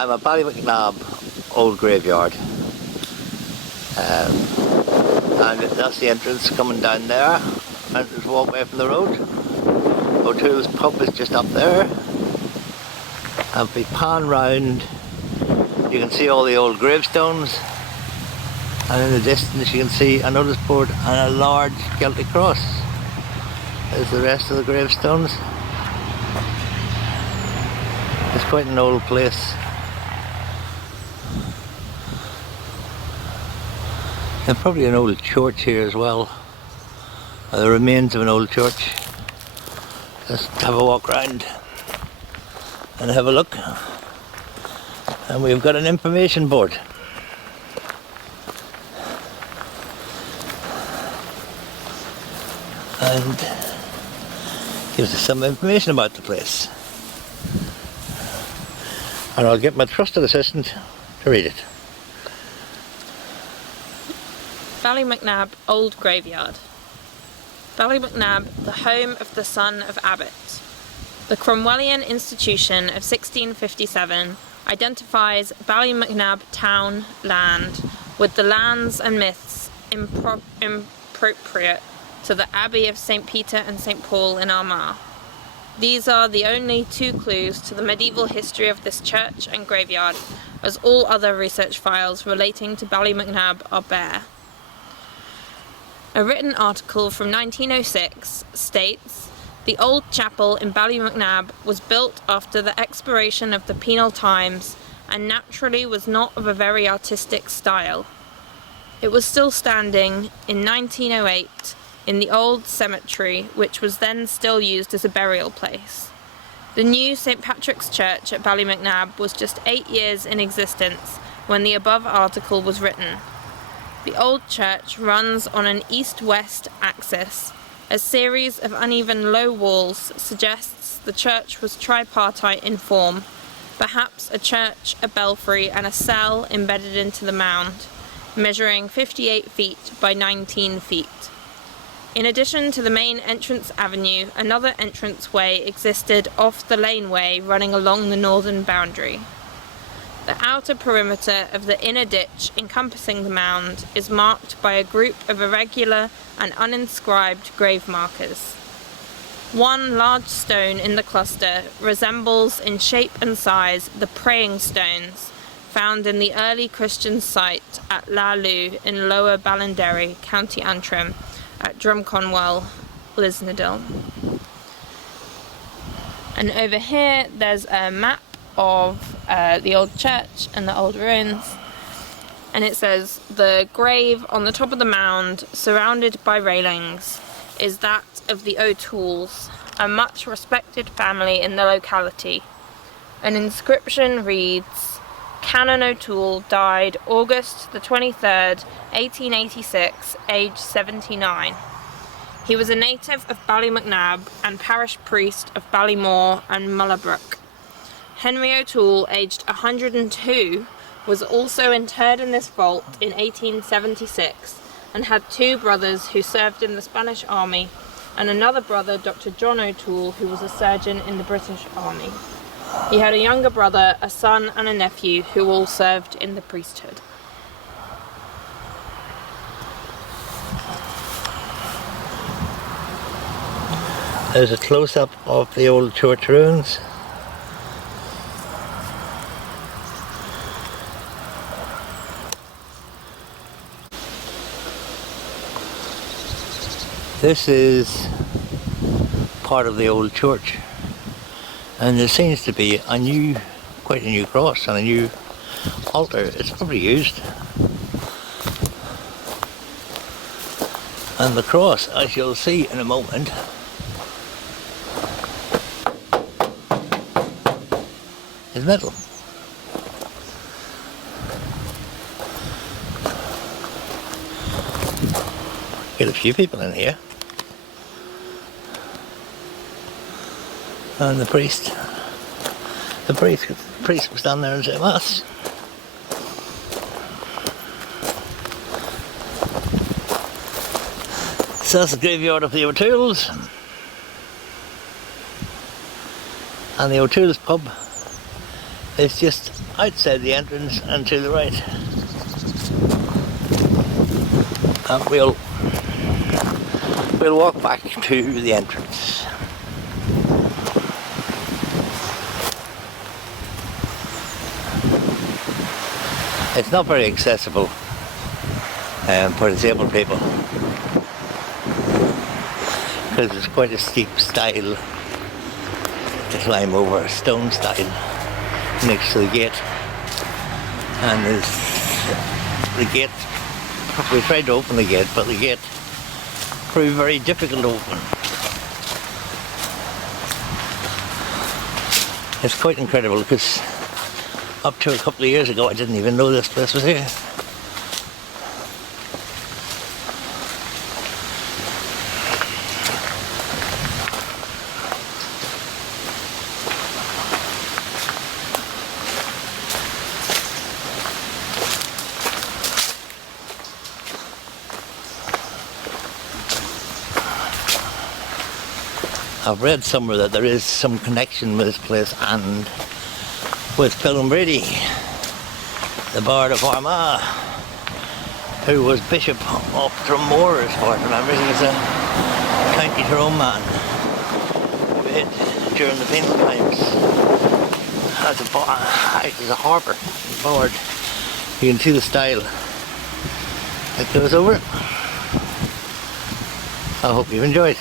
I'm at Ballymacnab Old Graveyard, and that's the entrance coming down there. Entrance walkway from the road. O'Toole's pub is just up there, and if we pan round you can see all the old gravestones, and in the distance you can see a notice board and a large Celtic cross. There's the rest of the gravestones. It's quite an old place. There's probably an old church here as well. The remains of an old church. Just have a walk round and have a look. And we've got an information board. And gives us some information about the place. And I'll get my trusted assistant to read it. Ballymacnab Old Graveyard. Ballymacnab, the home of the son of Abbot. The Cromwellian Institution of 1657 identifies Ballymacnab town land with the lands and myths appropriate to the Abbey of St. Peter and St. Paul in Armagh. These are the only two clues to the medieval history of this church and graveyard, as all other research files relating to Ballymacnab are bare. A written article from 1906 states, "The old chapel in Ballymacnab was built after the expiration of the penal times and naturally was not of a very artistic style. It was still standing in 1908 in the old cemetery, which was then still used as a burial place. The new St. Patrick's Church at Ballymacnab was just 8 years in existence when the above article was written. The old church runs on an east-west axis. A series of uneven low walls suggests the church was tripartite in form, perhaps a church, a belfry and a cell embedded into the mound, measuring 58 feet by 19 feet. In addition to the main entrance avenue, another entranceway existed off the laneway running along the northern boundary. The outer perimeter of the inner ditch encompassing the mound is marked by a group of irregular and uninscribed grave markers. One large stone in the cluster resembles in shape and size the praying stones found in the early Christian site at La Lou in Lower Ballinderry, County Antrim, at Drumconwell, Lisnadil. And over here there's a map of the old church and the old ruins, and it says the grave on the top of the mound, surrounded by railings, is that of the O'Tooles, a much respected family in the locality. An inscription reads, "Canon O'Toole died August the 23rd, 1886, aged 79. He was a native of Ballymacnab and parish priest of Ballymore and Mullabrook. Henry O'Toole, aged 102, was also interred in this vault in 1876 and had two brothers who served in the Spanish Army and another brother, Dr. John O'Toole, who was a surgeon in the British Army. He had a younger brother, a son and a nephew who all served in the priesthood." There's a close-up of the old church ruins. This is part of the old church, and there seems to be quite a new cross and a new altar. It's probably used. And the cross, as you'll see in a moment, is metal. Get a few people in here. And the priest was down there and said mass. So that's the graveyard of the O'Tooles. And the O'Toole's pub It's just outside the entrance and to the right. And we'll walk back to the entrance. It's not very accessible for disabled people because it's quite a steep stile to climb over, a stone stile next to the gate, and the gate, we tried to open the gate, but the gate proved very difficult to open. It's quite incredible because up to a couple of years ago I didn't even know this place was here. I've read somewhere that there is some connection with this place and with Phil Brady, the Bard of Armagh, who was Bishop of Dromore, as far as I remember. He was a County Tyrone man who hid during the penal times as a harper, a bard. You can see the style that goes over it. I hope you've enjoyed.